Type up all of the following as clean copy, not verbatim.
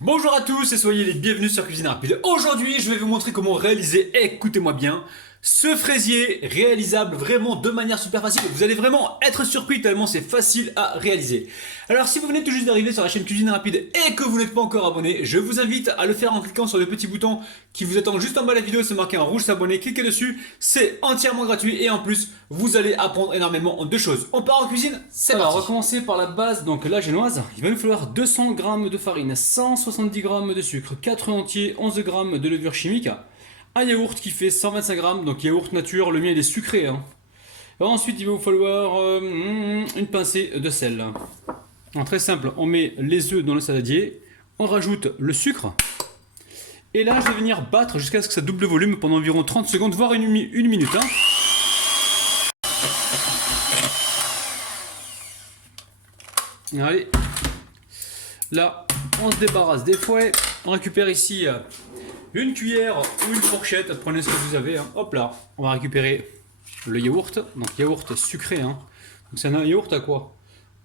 Bonjour à tous et soyez les bienvenus sur Cuisine Rapide. Aujourd'hui, je vais vous montrer comment réaliser, écoutez-moi bien, ce fraisier réalisable vraiment de manière super facile. Vous allez vraiment être surpris tellement c'est facile à réaliser. Alors si vous venez tout juste d'arriver sur la chaîne Cuisine Rapide et que vous n'êtes pas encore abonné, je vous invite à le faire en cliquant sur le petit bouton qui vous attend juste en bas de la vidéo, c'est marqué en rouge s'abonner, cliquez dessus, c'est entièrement gratuit et en plus vous allez apprendre énormément de choses. On part en cuisine, c'est parti. Alors, on va commencer par la base, donc la génoise. Il va nous falloir 200 g de farine, 170 g de sucre, 4 œufs entiers, 11 g de levure chimique, un yaourt qui fait 125 g, donc yaourt nature, le mien il est sucré. Alors, ensuite, il va vous falloir une pincée de sel. Alors, très simple, on met les œufs dans le saladier, on rajoute le sucre. Et là, je vais venir battre jusqu'à ce que ça double de volume pendant environ 30 secondes, voire une minute. Allez, là on se débarrasse des fouets, on récupère ici une cuillère ou une fourchette, prenez ce que vous avez, hop là, on va récupérer le yaourt, donc yaourt sucré, donc c'est un yaourt à quoi?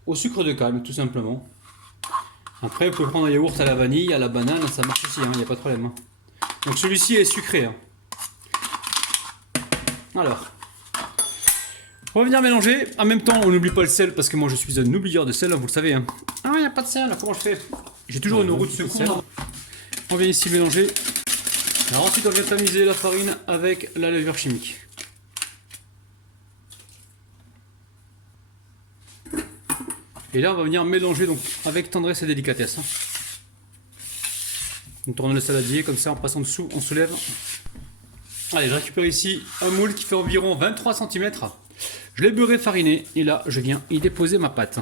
Au sucre de canne tout simplement. Après vous pouvez prendre un yaourt à la vanille, à la banane, ça marche aussi, il n'y a pas de problème. Donc celui-ci est sucré. Alors, on va venir mélanger. En même temps, on n'oublie pas le sel parce que moi je suis un oublieur de sel, vous le savez. Ah, il n'y a pas de sel, comment je fais? J'ai toujours une roue de secours. On vient ici mélanger. Alors ensuite, on vient tamiser la farine avec la levure chimique. Et là, on va venir mélanger donc avec tendresse et délicatesse. On tourne le saladier comme ça, en passant dessous, on soulève. Allez, je récupère ici un moule qui fait environ 23 cm. Je l'ai beurré fariné et là je viens y déposer ma pâte.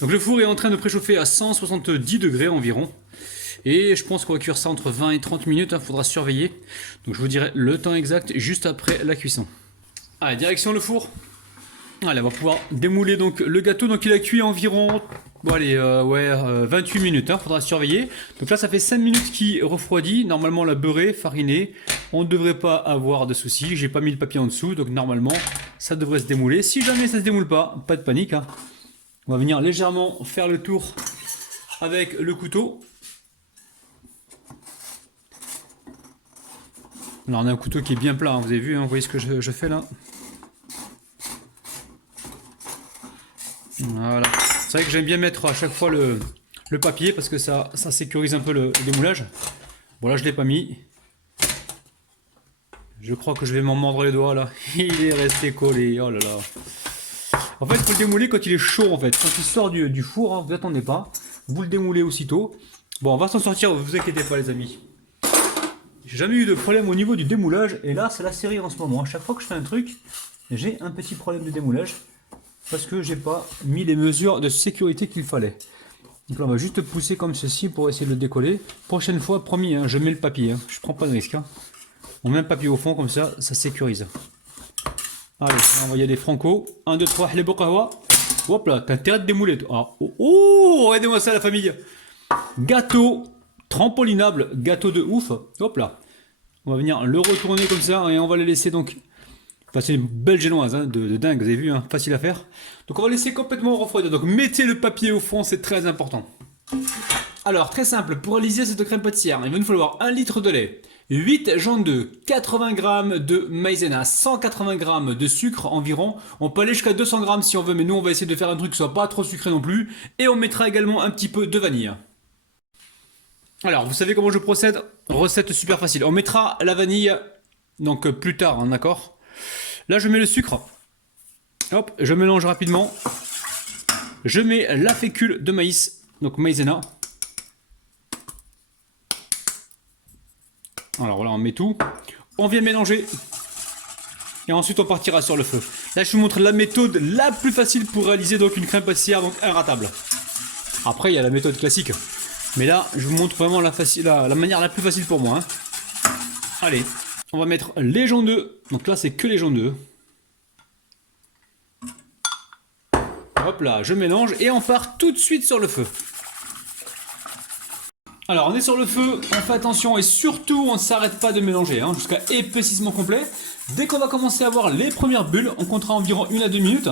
Donc le four est en train de préchauffer à 170 degrés environ. Et je pense qu'on va cuire ça entre 20 et 30 minutes, il faudra surveiller. Donc je vous dirai le temps exact juste après la cuisson. Allez, direction le four. Allez, on va pouvoir démouler donc le gâteau. Donc il a cuit environ 28 minutes, faudra surveiller. Donc là ça fait 5 minutes qu'il refroidit. Normalement la beurré, fariné, on ne devrait pas avoir de soucis. J'ai pas mis le papier en dessous, donc normalement ça devrait se démouler. Si jamais ça se démoule pas de panique. On va venir légèrement faire le tour avec le couteau. Alors on a un couteau qui est bien plat, vous avez vu, vous voyez ce que je fais là. Voilà. C'est vrai que j'aime bien mettre à chaque fois le papier parce que ça sécurise un peu le démoulage. Bon là je ne l'ai pas mis. Je crois que je vais m'en mordre les doigts là. Il est resté collé, oh là là. En fait il faut le démouler quand il est chaud en fait. Quand il sort du four, vous attendez pas. Vous le démoulez aussitôt. Bon on va s'en sortir, vous inquiétez pas les amis. J'ai jamais eu de problème au niveau du démoulage. Et là c'est la série en ce moment. À chaque fois que je fais un truc, j'ai un petit problème de démoulage. Parce que j'ai pas mis les mesures de sécurité qu'il fallait. Donc là on va juste pousser comme ceci pour essayer de le décoller. Prochaine fois, promis, je mets le papier, je prends pas de risque. On met un papier au fond comme ça sécurise. Allez, on va y aller franco. 1, 2, 3, les bokawa. Hop là, t'as intérêt de démouler. Oh, regardez-moi ça la famille. Gâteau trampolinable, gâteau de ouf. Hop là. On va venir le retourner comme ça et on va le laisser donc. Enfin, c'est une belle génoise, de dingue, vous avez vu, facile à faire. Donc on va laisser complètement refroidir. Donc mettez le papier au fond, c'est très important. Alors, très simple, pour réaliser cette crème pâtissière, il va nous falloir 1 litre de lait, 8 jaunes d'œufs, 80 g de maïzena, 180 g de sucre environ. On peut aller jusqu'à 200 g si on veut, mais nous on va essayer de faire un truc qui soit pas trop sucré non plus. Et on mettra également un petit peu de vanille. Alors, vous savez comment je procède? Recette super facile. On mettra la vanille donc plus tard, d'accord? Là, je mets le sucre. Hop, je mélange rapidement. Je mets la fécule de maïs, donc maïzena. Alors voilà, on met tout. On vient mélanger. Et ensuite, on partira sur le feu. Là, je vous montre la méthode la plus facile pour réaliser donc une crème pâtissière, donc inratable. Après, il y a la méthode classique. Mais là, je vous montre vraiment la manière la plus facile pour moi. Allez. On va mettre les jaunes d'œufs. Donc là, c'est que les jaunes d'œufs. Hop là, je mélange et on part tout de suite sur le feu. Alors, on est sur le feu, on fait attention et surtout, on ne s'arrête pas de mélanger jusqu'à épaississement complet. Dès qu'on va commencer à voir les premières bulles, on comptera environ 1 à 2 minutes.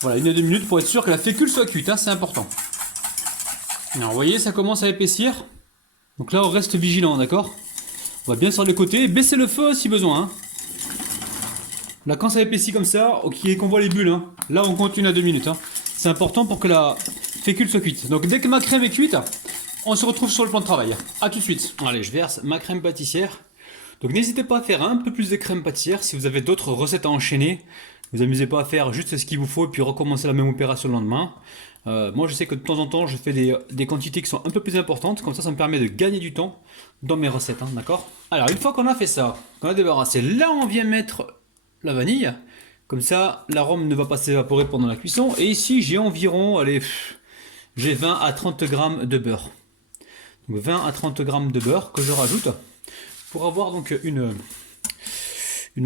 Voilà, 1 à 2 minutes pour être sûr que la fécule soit cuite, c'est important. Alors, vous voyez, ça commence à épaissir. Donc là, on reste vigilant, d'accord? On va bien sur le côté, baisser le feu si besoin. Hein. Là, quand ça épaissit comme ça, ok, qu'on voit les bulles, hein, là, on compte 1 à 2 minutes. Hein. C'est important pour que la fécule soit cuite. Donc, dès que ma crème est cuite, on se retrouve sur le plan de travail. A tout de suite. Allez, je verse ma crème pâtissière. Donc, n'hésitez pas à faire un peu plus de crème pâtissière si vous avez d'autres recettes à enchaîner. Ne vous amusez pas à faire juste ce qu'il vous faut et puis recommencer la même opération le lendemain. Moi, je sais que de temps en temps, je fais des quantités qui sont un peu plus importantes. Comme ça me permet de gagner du temps dans mes recettes, hein, d'accord? Alors, une fois qu'on a fait ça, qu'on a débarrassé, là, on vient mettre la vanille. Comme ça, l'arôme ne va pas s'évaporer pendant la cuisson. Et ici, j'ai environ, allez, j'ai 20 à 30 grammes de beurre. Donc 20 à 30 grammes de beurre que je rajoute pour avoir donc une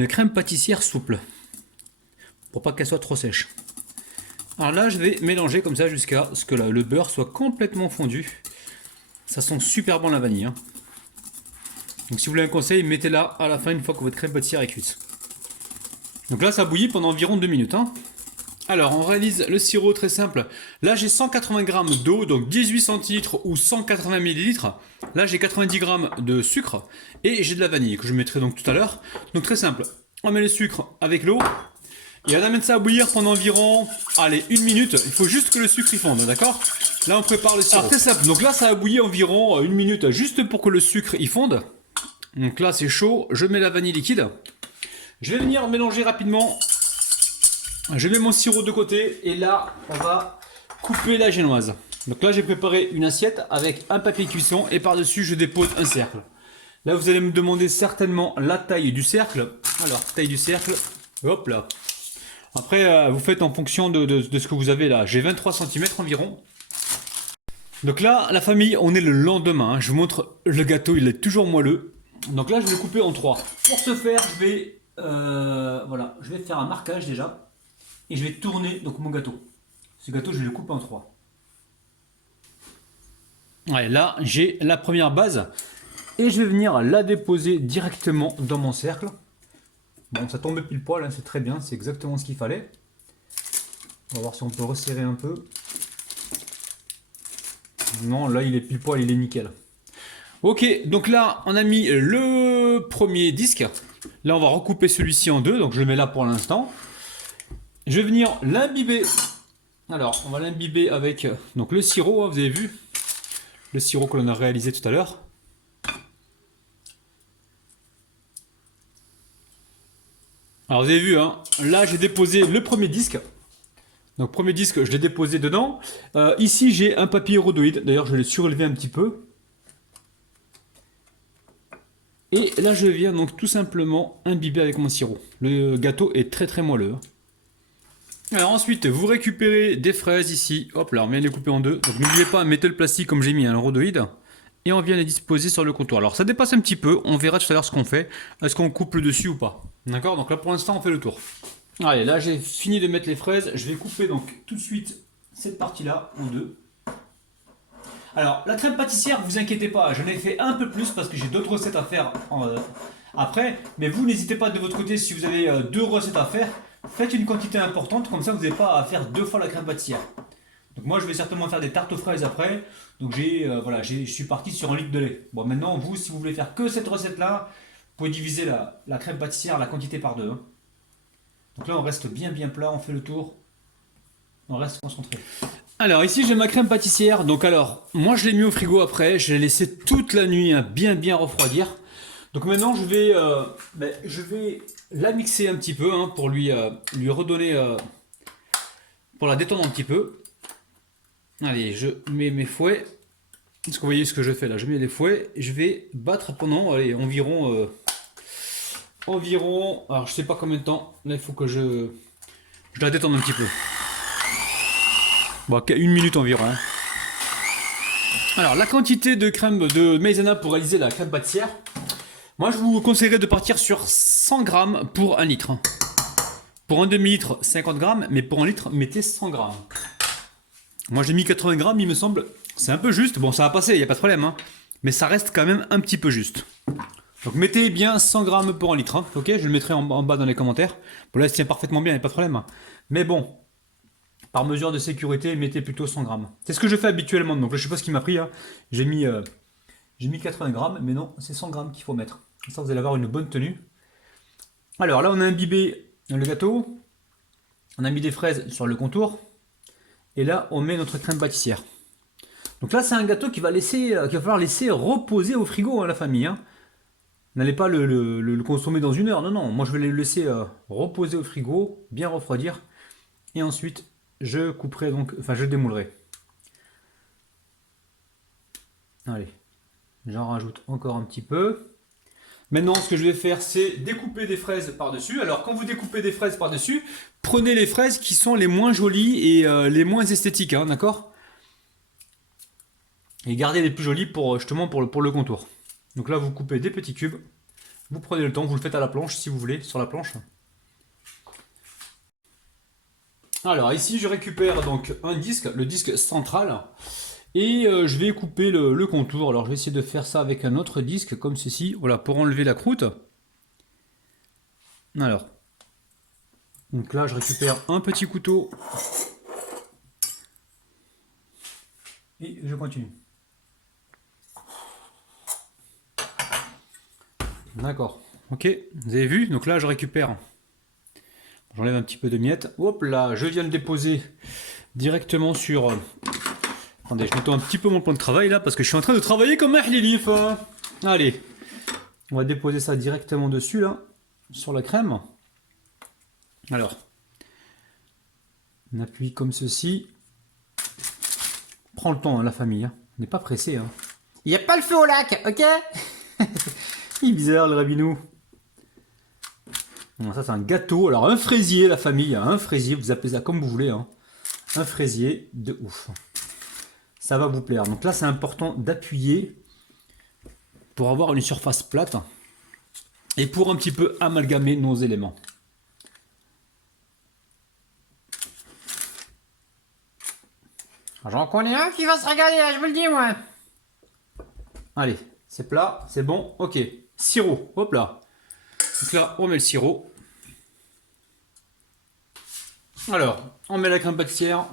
crème pâtissière souple. Pour pas qu'elle soit trop sèche. Alors là, je vais mélanger comme ça jusqu'à ce que le beurre soit complètement fondu. Ça sent super bon la vanille. Hein. Donc si vous voulez un conseil, mettez-la à la fin une fois que votre crème pâtissière est cuite. Donc là, ça bouillit pendant environ 2 minutes. Hein. Alors, on réalise le sirop très simple. Là, j'ai 180 g d'eau, donc 18 centilitres ou 180 ml. Là, j'ai 90 g de sucre et j'ai de la vanille que je mettrai donc tout à l'heure. Donc très simple, on met le sucre avec l'eau et on amène ça à bouillir pendant environ, allez, 1 minute. Il faut juste que le sucre y fonde, d'accord? Là, on prépare le sirop. Alors, très simple, donc là, ça a bouilli environ 1 minute juste pour que le sucre y fonde. Donc là, c'est chaud, je mets la vanille liquide. Je vais venir mélanger rapidement. Je mets mon sirop de côté et là, on va couper la génoise. Donc là, j'ai préparé une assiette avec un papier cuisson et par-dessus, je dépose un cercle. Là, vous allez me demander certainement la taille du cercle. Alors, taille du cercle, hop là. Après, vous faites en fonction de ce que vous avez là. J'ai 23 cm environ. Donc là, la famille, on est le lendemain. Hein. Je vous montre le gâteau, il est toujours moelleux. Donc là, je vais le couper en 3. Pour ce faire, je vais, voilà, je vais faire un marquage déjà. Et je vais tourner donc mon gâteau. Ce gâteau, je vais le couper en 3. Ouais, là, j'ai la première base. Et je vais venir la déposer directement dans mon cercle. Bon, ça tombe pile poil, hein, c'est très bien, c'est exactement ce qu'il fallait. On va voir si on peut resserrer un peu. Non, là, il est pile poil, il est nickel. Ok, donc là, on a mis le premier disque. Là, on va recouper celui-ci en 2, donc je le mets là pour l'instant. Je vais venir l'imbiber. Alors, on va l'imbiber avec donc le sirop, hein, vous avez vu. Le sirop que l'on a réalisé tout à l'heure. Alors, vous avez vu, hein, là, j'ai déposé le premier disque. Donc, premier disque, je l'ai déposé dedans. Ici, j'ai un papier rhodoïde. D'ailleurs, je l'ai surélevé un petit peu. Et là, je viens donc tout simplement imbiber avec mon sirop. Le gâteau est très très moelleux. Alors ensuite, vous récupérez des fraises ici. Hop là, on vient les couper en 2. Donc n'oubliez pas, mettez le plastique comme j'ai mis, le rhodoïde. Et on vient les disposer sur le comptoir. Alors ça dépasse un petit peu, on verra tout à l'heure ce qu'on fait. Est-ce qu'on coupe le dessus ou pas? D'accord, donc là pour l'instant on fait le tour. Allez, là j'ai fini de mettre les fraises. Je vais couper donc tout de suite cette partie-là en 2. Alors la crème pâtissière, vous inquiétez pas, j'en ai fait un peu plus parce que j'ai d'autres recettes à faire après. Mais vous n'hésitez pas de votre côté, si vous avez 2 recettes à faire, faites une quantité importante, comme ça vous n'avez pas à faire 2 fois la crème pâtissière. Donc moi je vais certainement faire des tartes aux fraises après. Donc voilà, je suis parti sur 1 litre de lait. Bon maintenant vous, si vous voulez faire que cette recette là, vous pouvez diviser la crème pâtissière, la quantité par 2. Hein. Donc là on reste bien plat, on fait le tour. On reste concentré. Alors ici j'ai ma crème pâtissière. Donc alors, moi je l'ai mis au frigo après, je l'ai laissé toute la nuit hein, bien refroidir. Donc maintenant je vais la mixer un petit peu hein, pour lui redonner, pour la détendre un petit peu. Allez, je mets mes fouets. Est-ce que vous voyez ce que je fais là? Je mets les fouets, je vais battre pendant environ, alors je sais pas combien de temps. Là il faut que je la détende un petit peu. Bon, 1 minute environ. Hein. Alors la quantité de crème de maïzena pour réaliser la crème pâtissière. Moi, je vous conseillerais de partir sur 100 grammes pour 1 litre. Pour un demi-litre, 50 grammes, mais pour 1 litre, mettez 100 grammes. Moi, j'ai mis 80 grammes, il me semble. C'est un peu juste. Bon, ça va passer, il n'y a pas de problème. Hein. Mais ça reste quand même un petit peu juste. Donc, mettez bien 100 grammes pour 1 litre. Hein. Ok, je le mettrai en bas dans les commentaires. Bon, là, ça tient parfaitement bien, il n'y a pas de problème. Mais bon, par mesure de sécurité, mettez plutôt 100 grammes. C'est ce que je fais habituellement. Donc là, je sais pas ce qu'il m'a pris. Hein. J'ai mis 80 grammes, mais non, c'est 100 grammes qu'il faut mettre. Comme ça, vous allez avoir une bonne tenue. Alors là, on a imbibé le gâteau. On a mis des fraises sur le contour. Et là, on met notre crème pâtissière. Donc là, c'est un gâteau qu'il va falloir laisser reposer au frigo, hein, la famille. Hein. N'allez pas le consommer dans 1 heure. Non, non. Moi, je vais le laisser reposer au frigo, bien refroidir. Et ensuite, je couperai donc, enfin, je démoulerai. Allez, j'en rajoute encore un petit peu. Maintenant, ce que je vais faire, c'est découper des fraises par-dessus. Alors, quand vous découpez des fraises par-dessus, prenez les fraises qui sont les moins jolies et les moins esthétiques, hein, d'accord? Et gardez les plus jolies pour justement pour le contour. Donc là, vous coupez des petits cubes. Vous prenez le temps, vous le faites à la planche si vous voulez, sur la planche. Alors ici, je récupère donc un disque, le disque central. Et je vais couper le contour. Alors je vais essayer de faire ça avec un autre disque comme ceci. Voilà, pour enlever la croûte. Alors. Donc là, je récupère un petit couteau. Et je continue. D'accord. Ok, vous avez vu? Donc là, je récupère. J'enlève un petit peu de miettes. Hop là, je viens de déposer directement sur... Attendez, je nettoie un petit peu mon plan de travail là, parce que je suis en train de travailler comme un hlilif. Allez, on va déposer ça directement dessus là, sur la crème. Alors, on appuie comme ceci. Prends le temps, hein, la famille. Hein. On n'est pas pressé. Hein. Il n'y a pas le feu au lac, ok? Il est bizarre le rabinou. Ça c'est un gâteau. Alors un fraisier la famille, un fraisier, vous appelez ça comme vous voulez. Hein. Un fraisier de ouf. Ça va vous plaire. Donc là c'est important d'appuyer pour avoir une surface plate et pour un petit peu amalgamer nos éléments. J'en connais un qui va se régaler là, je vous le dis moi. Allez, c'est plat, c'est bon, ok. Sirop, hop là. Donc là, on met le sirop. Alors, on met la crème pâtissière.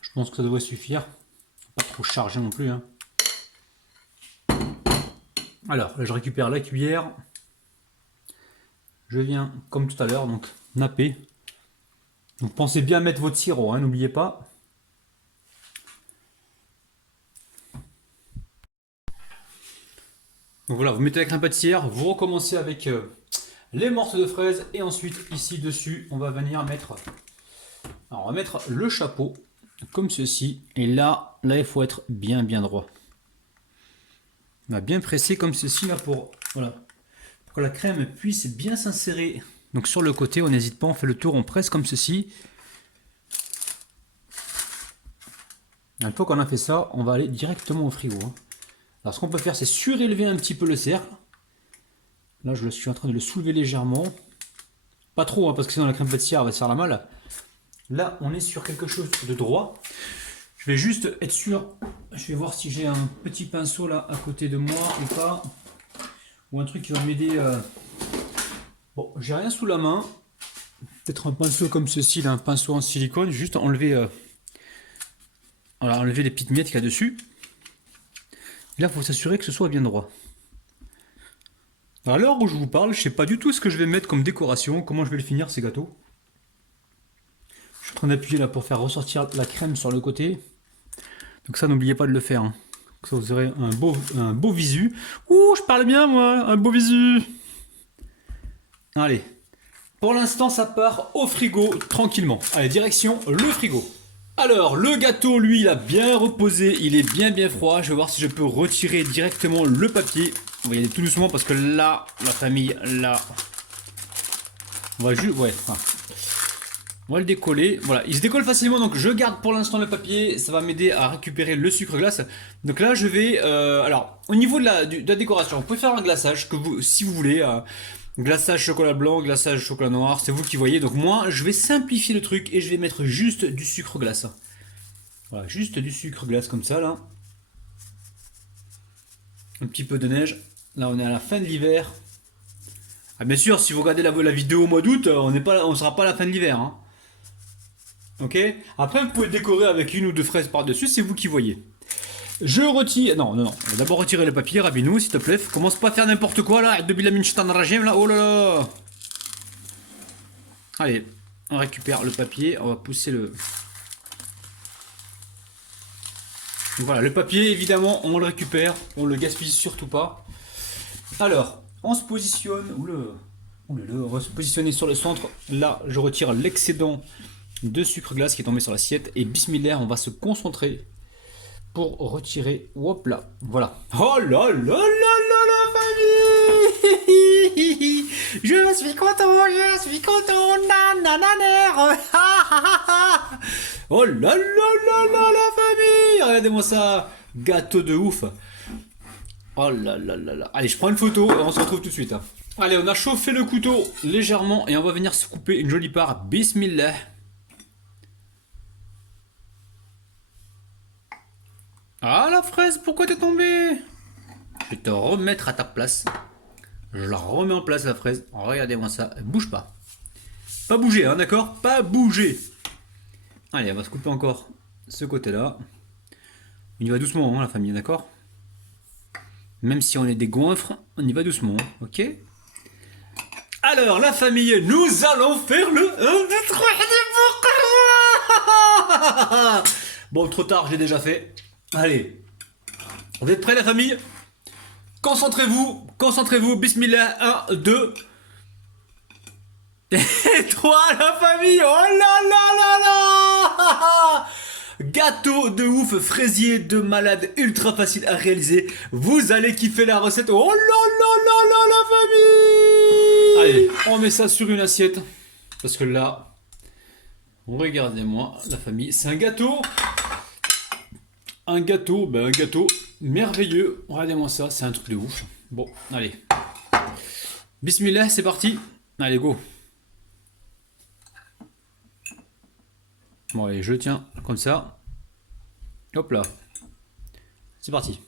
Je pense que ça devrait suffire. Pas trop chargé non plus. Hein. Alors, là, je récupère la cuillère. Je viens, comme tout à l'heure, donc napper. Donc pensez bien à mettre votre sirop, hein, n'oubliez pas. Donc voilà, vous mettez la crème pâtissière, vous recommencez avec les morceaux de fraises et ensuite ici dessus, on va venir mettre, alors on va mettre le chapeau comme ceci et là il faut être bien droit. On va bien presser comme ceci là pour voilà pour que la crème puisse bien s'insérer. Donc sur le côté, on n'hésite pas, on fait le tour, on presse comme ceci. Une fois qu'on a fait ça, on va aller directement au frigo. Hein. Alors ce qu'on peut faire, c'est surélever un petit peu le cercle. Là, je suis en train de le soulever légèrement. Pas trop, hein, parce que sinon la crème pâtissière va se faire la malle. Là, on est sur quelque chose de droit. Je vais juste être sûr. Je vais voir si j'ai un petit pinceau là à côté de moi ou pas. Ou un truc qui va m'aider. Bon, j'ai rien sous la main. Peut-être un pinceau comme ceci, là, un pinceau en silicone. Juste enlever, voilà, enlever les petites miettes qu'il y a dessus. Et là, il faut s'assurer que ce soit bien droit. Alors, à l'heure où je vous parle, je ne sais pas du tout ce que je vais mettre comme décoration, comment je vais le finir ces gâteaux. Je suis en train d'appuyer là pour faire ressortir la crème sur le côté. Donc ça, n'oubliez pas de le faire. Hein. Donc ça, vous aurez un beau visu. Ouh, je parle bien moi, un beau visu. Allez, pour l'instant, ça part au frigo tranquillement. Allez, direction le frigo. Alors, le gâteau, lui, il a bien reposé, il est bien froid. Je vais voir si je peux retirer directement le papier. On va y aller tout doucement parce que là, la famille, là, on va juste, ouais, enfin, on va le décoller. Voilà, il se décolle facilement, donc je garde pour l'instant le papier. Ça va m'aider à récupérer le sucre glace. Donc là, je vais, alors, au niveau de la décoration, vous pouvez faire un glaçage que vous, si vous voulez. Glaçage chocolat blanc, glaçage chocolat noir, c'est vous qui voyez. Donc moi, je vais simplifier le truc et je vais mettre juste du sucre glace. Voilà, juste du sucre glace comme ça, là. Un petit peu de neige. Là, on est à la fin de l'hiver. Ah bien sûr, si vous regardez la vidéo au mois d'août, on sera pas à la fin de l'hiver. Hein. Ok. Après, vous pouvez décorer avec une ou deux fraises par-dessus, c'est vous qui voyez. Je retire... Non. On va d'abord retirer le papier, Rabinou, s'il te plaît. Commence pas à faire n'importe quoi, là. Depuis la minute ragim, là. Oh là là. Allez, on récupère le papier. On va pousser le... Voilà, le papier, évidemment, on le récupère. On le gaspille surtout pas. Alors, on se positionne... On va se positionner sur le centre. Là, je retire l'excédent de sucre glace qui est tombé sur l'assiette. Et bismillah, on va se concentrer pour retirer. Hop là, voilà. Oh là là là là la famille. Je suis content, nanananer. Oh là là là là la famille. Regardez-moi ça, gâteau de ouf. Oh là là là là. Allez, je prends une photo et on se retrouve tout de suite. Hein. Allez, on a chauffé le couteau légèrement et on va venir se couper une jolie part. Bismillah. Ah la fraise, pourquoi t'es tombée? Je vais te remettre à ta place. Je la remets en place la fraise. Regardez-moi ça, elle bouge pas. Pas bouger, hein, d'accord? Pas bouger. Allez, on va se couper encore ce côté-là. On y va doucement, hein, la famille, d'accord? Même si on est des goinfres, on y va doucement, ok? Alors, la famille, nous allons faire le 1, 2, 3, bon, trop tard, j'ai déjà fait. Allez, vous êtes prêts la famille? Concentrez-vous, bismillah, 1, 2, et 3 la famille, oh là là là là. Gâteau de ouf, fraisier de malade, ultra facile à réaliser, vous allez kiffer la recette, oh là là là là la famille. Allez, on met ça sur une assiette, parce que là, regardez-moi la famille, c'est un gâteau merveilleux. Regardez-moi ça, c'est un truc de ouf. Bon, allez. Bismillah, c'est parti. Allez, go. Bon, allez, je le tiens comme ça. Hop là. C'est parti.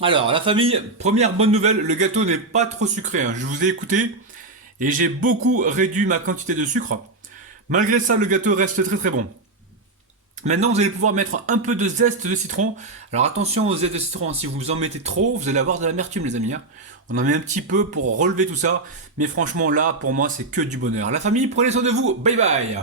Alors, la famille, première bonne nouvelle, le gâteau n'est pas trop sucré. Hein. Je vous ai écouté et j'ai beaucoup réduit ma quantité de sucre. Malgré ça, le gâteau reste très très bon. Maintenant, vous allez pouvoir mettre un peu de zeste de citron. Alors attention au zeste de citron, si vous en mettez trop, vous allez avoir de l'amertume les amis. Hein. On en met un petit peu pour relever tout ça. Mais franchement là, pour moi, c'est que du bonheur. La famille, prenez soin de vous. Bye bye.